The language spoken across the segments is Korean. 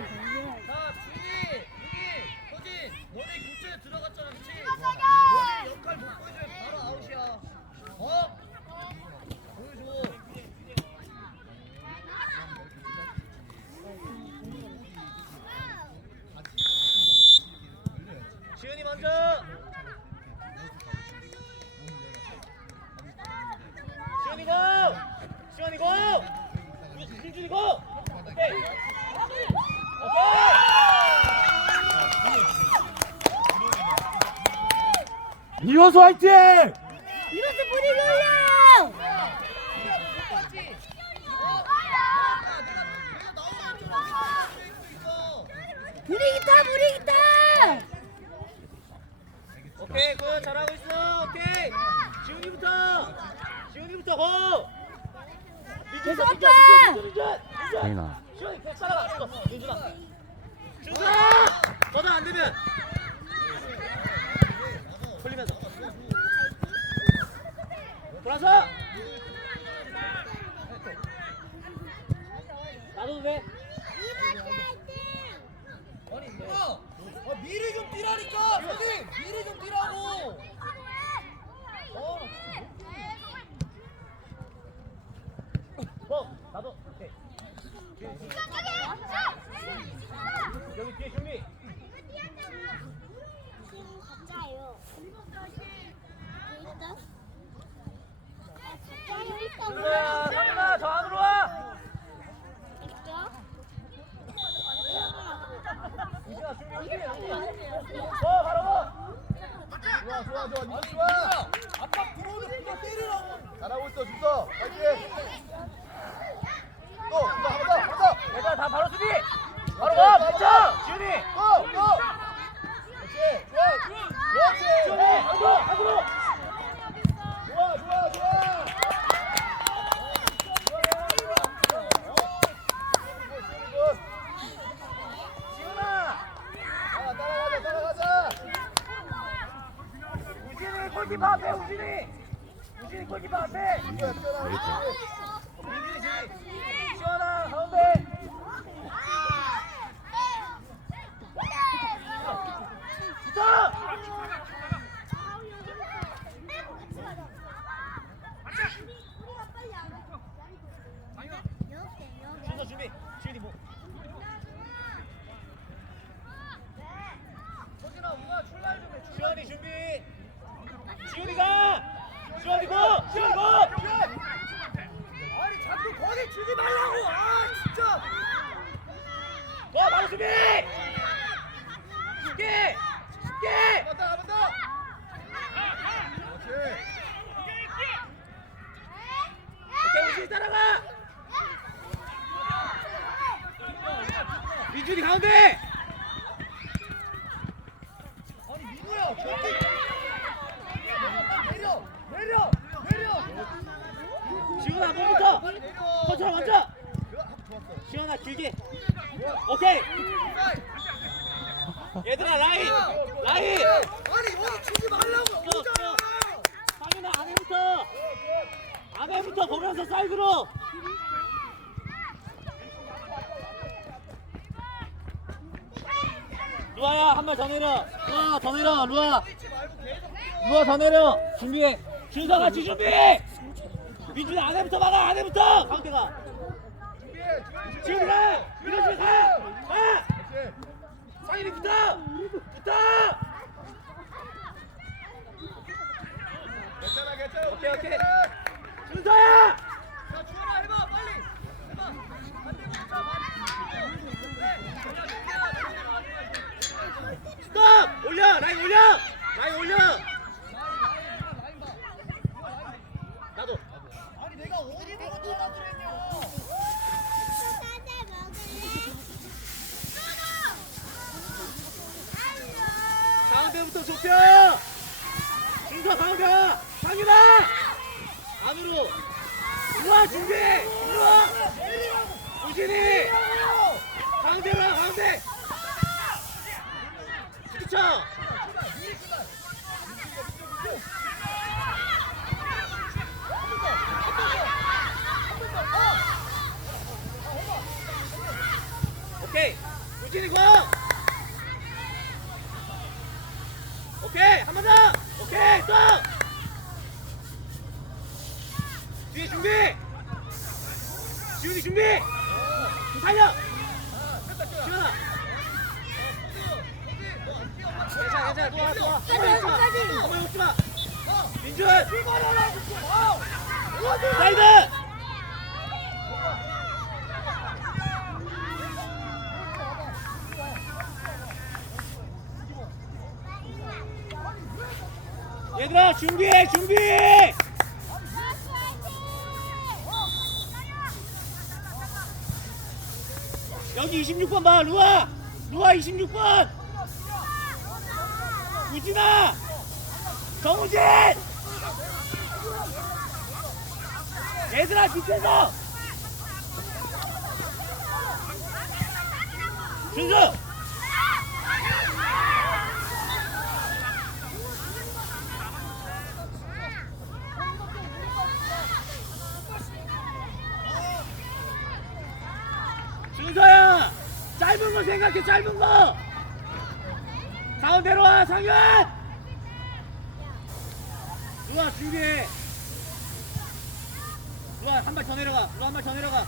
Okay. 선수 화이팅! 이것도 뿌리 놀려! 분위기 타 분위기 타! 오케이 굿. 잘하고 있어. 오케이. 지훈이부터. 지훈이부터 고. 민준 민준 민준 민준 민준 지훈이 백 따라가 죽어. 민준아. 준아! 걷어 안 되면. 풀리면서. 돌아서 나도 돼 어! 미리 좀 뛰라니까! 선생님! 미리 좀 뛰라고! 어! 어! 나도! 오케이. 오케이. 여기 뒤에 준비! 좋아 바로 좋아 좋아 좋아 민수 좋아 압박 들어오면 그냥 때리라고 잘하고 있어 준서 파이팅 준서 같이 준비! 민준이 안에부터 막아 안에부터! 강태가 준비해! 준비해! 준비! 일로와! 우진이! 강대로 강대 스키쳐 오케이! 우진이 고! 오케이! 한 번 더! 오케이! 또! 뒤에 준비! 지훈이 준비! 살려! 지훈아! 괜찮아 괜찮아. 도와 도와. 끝까지, 끝까지. 어머니 웃지 마 민준! 사이드! 얘들아 준비해 준비 여기 26번 봐 루아 루아 26번! 우진아! 정우진! 얘들아 밑에서! 준수 짧은 거! 가운데로 와 상현! 루아 준비해? 루아 한 발 더 내려가? 루아 한 발 더 내려가?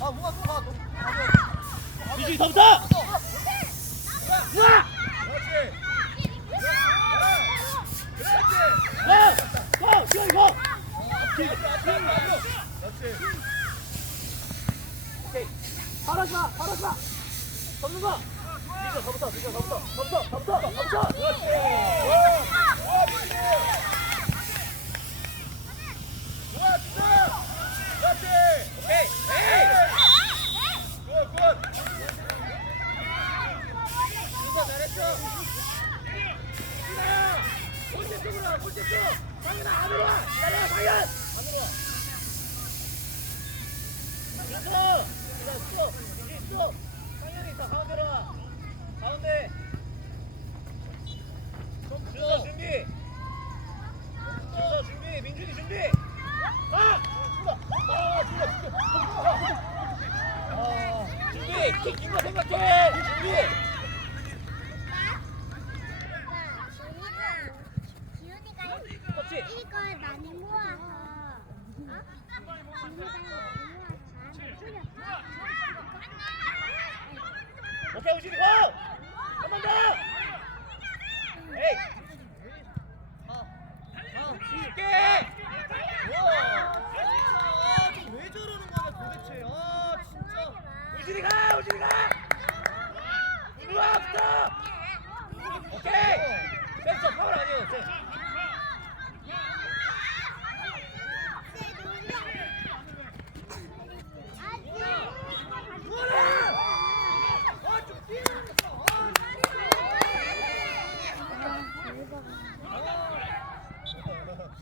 아 우가 또 가. 유진이 더 붙어 루아 그렇지. 그렇지. 고! 고! 지원이 고! 그렇지. 오케이 바로 하지 마 바로 하지 마 접는 거 민서 더 붙어 민서 더 붙어 더 붙어 더 붙어 더 붙어 그렇지 좋아 진짜. 그렇지. 오케이 에이 굿 굿. 준서 잘했어 준서야 골대 쪽으로 와 골대 쪽 상현아 안으로 와 기다려 상현 안으로 와 준서 준서 쭉 유진 쭉. 상현이 있어 가운데로 와. 가운데 준서 준비 준서 준비 민준이 준비 아! 준비 킥인 거 생각해 준비 그렇지 이걸 많이 모아서 어? 지훈이가 많이 모아서 오케이 우진이 고! 한번 더! 에이! 쉽게! 와. 진짜 좀왜 저러는 거야 도대체. 아 진짜. 우진이 가! 우진이 가! 우와 붙어! 오케이! 됐어 파울 아니에요 돼. 아좀 뛰는 거.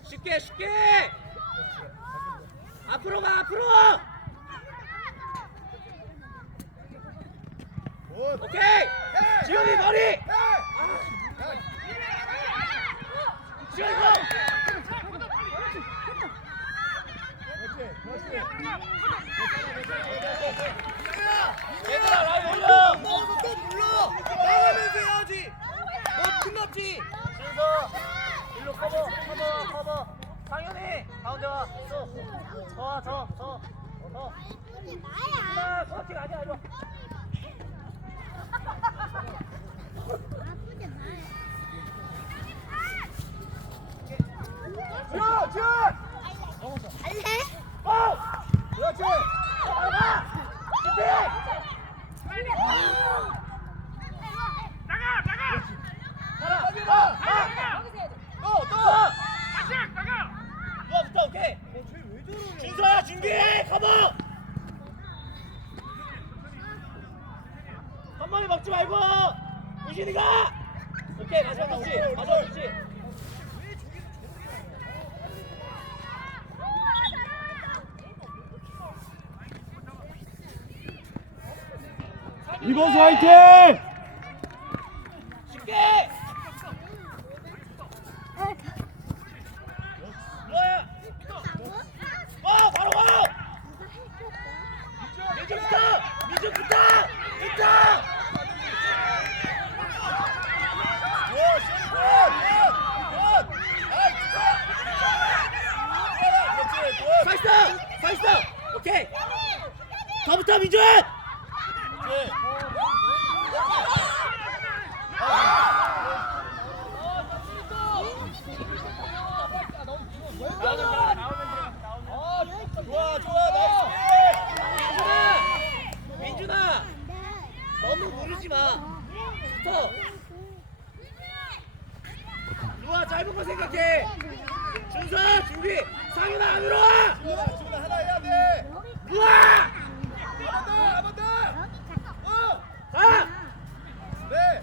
쉽게 쉽게! 앞으로 가 앞으로! 굿. 오케이! 지훈이 머리! 지훈이 고! 얘들아 라인 올려! 너도 또 불러. 나가면서 해야지. 너 끝났지. 준서 일로 커버 커버 커버 상현이 가운데 와저저저저 아, 소화팅 아니야 이리 와 지원 지원. 할래? 고! 그렇지. 나가! 준비! 가라! 가! 또 또. 가! 누가 붙어 오케이 어쟤왜 저러냐. 준서야 준비해 커버 한 번에 먹지 말고 우진이가 오케이 마지막 터치 마지막 터치 이범수 화이팅! 붙어. 누아 짧은 거 생각해. 준서 준비. 상윤아 안으로 와. 지금 하나 해야 돼. 누아. 한번 더, 한번 더. 어. 가. 네.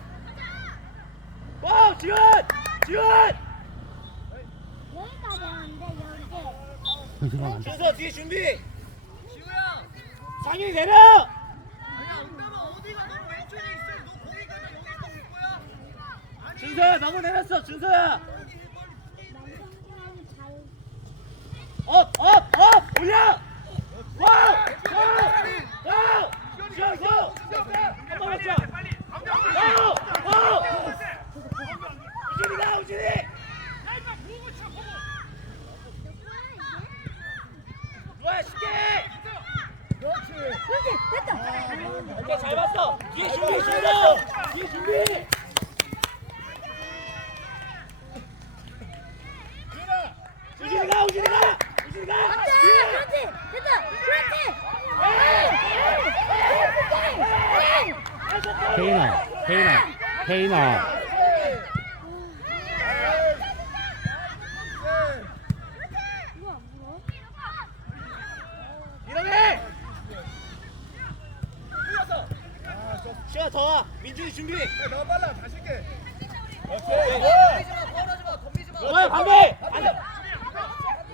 와 지원, 지원. 준서 뒤에 준비. 지우야. 상윤 내려. 준서야 너무 내렸어. 준서야. 업, 업, 업, 올려! 와우! 와우! 와우! 시원, 시원! 한번 맞자! 와우! 와우! 우진이다, 우진이! 좋아, 쉽게! 그렇지! 오케이, 잘 봤어! 뒤에 준비, 준서! 뒤에 준비! 지훈아! 우진이가, 우진이가! 우진이가! 뒤에! 그렇지. 됐다. 그렇지. 페이너, 페이너, 페이너. 우와, 뭐? 이러네! 뛰어서! 아, 저, 시아 더 와! 민준이 준비! 야, 너 빨라, 다시 게 그렇지! 덤비지 마 덤비지 마 좋아요, 반대! 반대!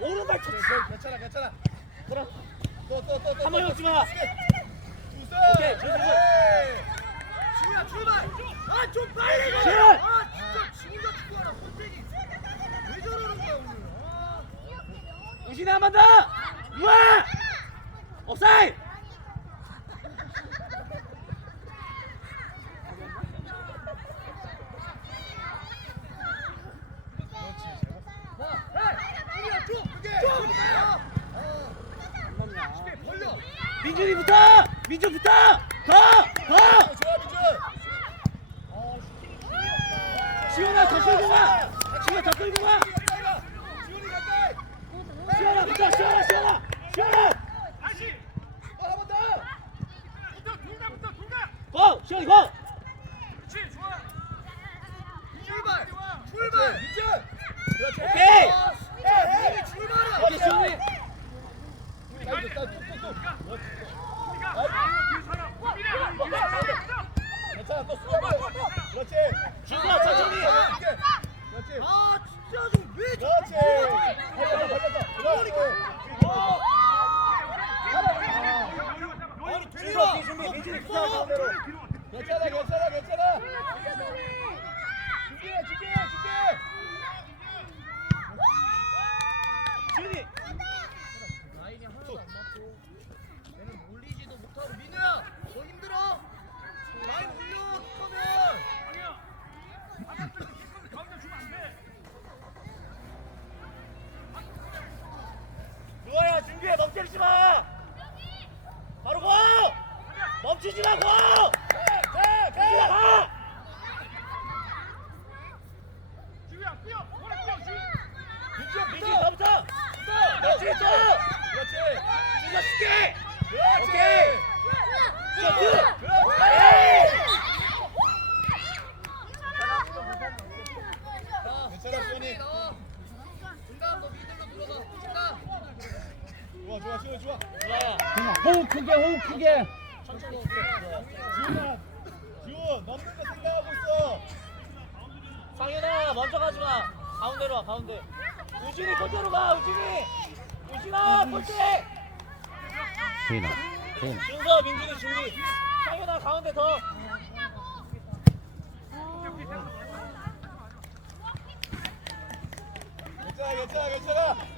오른발 쳤어! 그렇지, 괜찮아, 괜찮아. 그럼 또, 또, 또, 또. 한번 먹지 마! 주서! 오케이, 주서. 지우야 출발 아좀 빨리 가! 아 진짜 지우가 축구하라 선택이 왜 저러는 거야 오늘 아 우진이 한번 더! 우와! 옵사이! 와, 에이, 지우야 쭉! 쭉! 아, 쉽게 벌려 더! 더! 좋아, 민준! 시원아 더 끌고 가! 시원아 더 끌고 가! 가! 시원아 붙어! 어, 한번 더! 고! 시원이 고! 출발! 출발! 민준! 그렇지! 오케이! 아, 진짜 미리 출발을! 오케이 시원이! 나 이제 딱 뚝, 뚝, 뚝. 괜찮아, 또 수비. 그렇지. 아비해, 준비해, 준비해. 지훈이! 라인이 하나도 안 맞고 얘는 올리지도 못하고 민우야 너 힘들어? 라인 올려 그러면 루아야 준비해 멈추지 마! 바로 고! 멈추지 마 고! 가, 민준아 가. 가! 민준, 민준이 붙어. 더 붙어! 그렇지 또! 그렇지. 준서 쉽게! 오케이. 자, 그! 그렇지. 에이! 자 괜찮아, 수현이. 나와 중간 너 미들로 들어가 중간 좋아, 좋아, 지훈 좋아. 루아야 호흡 크게, 호흡 크게. 천천히 지훈아, 지훈 넘는 거 생각하고 있어. 상현아 먼저 가지 마. 가운데로 와 가운데. 우진이 côté로 가 우진이. 우진아 côté. 페이너, 페이너. 준서 민준이 준비. 상현아 가운데 더. 괜찮아, 괜찮아, 괜찮아.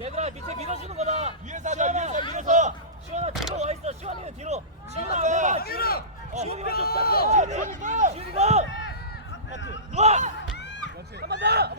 얘들아 밑에 밀어주는 거다. 위에서 하자, 시원아, 위에서, 위에서. 시원아 뒤로 와 있어. 시원이는 뒤로. 어. 지훈이가 좀 어, 스탑해. 지훈이 지훈이. 가. 지훈이 가. 누워. 그렇지. 한번 더.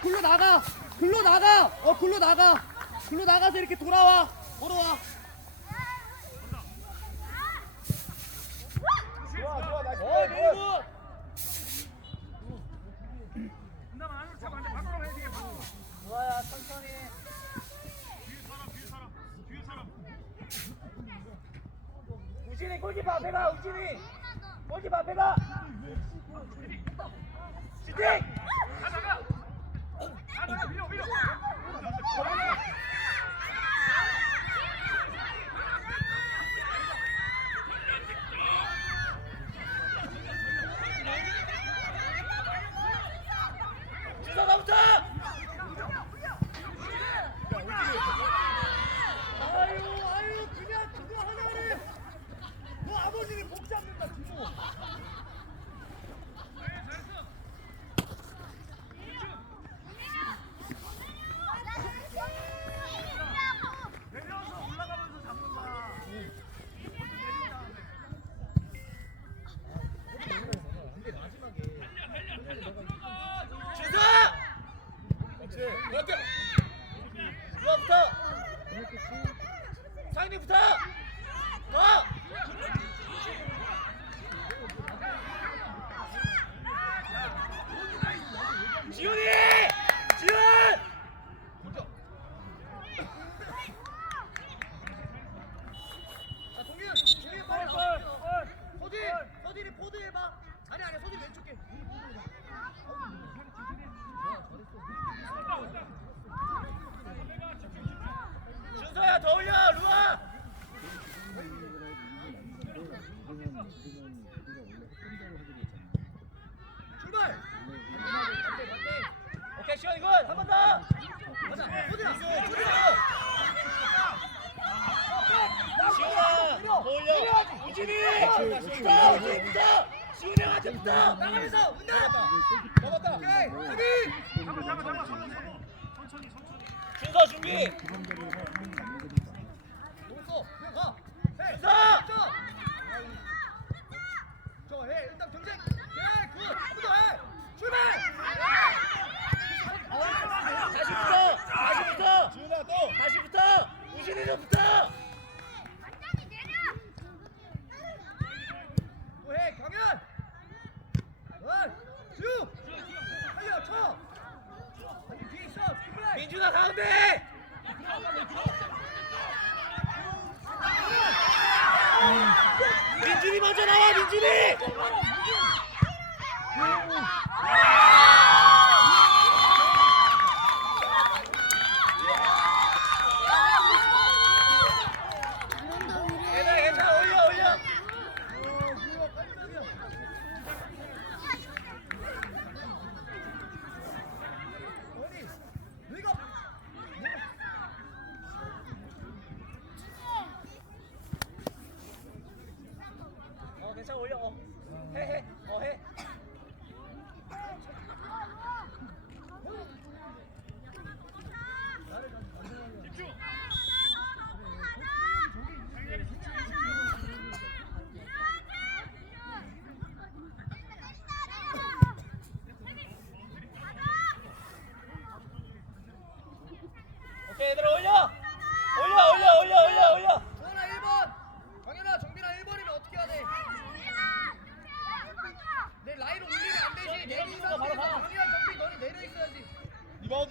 굴러 나가 굴러 나가 어 굴러 나가 굴러 나가서 이렇게 돌아와 걸어와 우진이 골키퍼 앞에 가 우진이 골키퍼 앞에 가 슈팅 Come on. 상민부터! 너! 나가면서 운다. Yep. 我要，嘿嘿。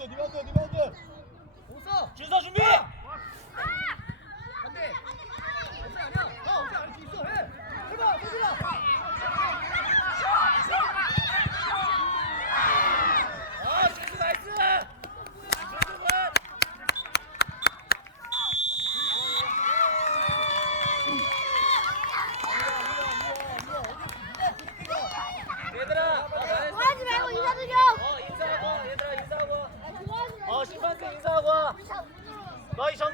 리바운드 리바운드 없어. 준서 준비. 안돼. 없어 아니야. 어 없어 아닐 수 있어. 해. 해봐. 해봐. 来上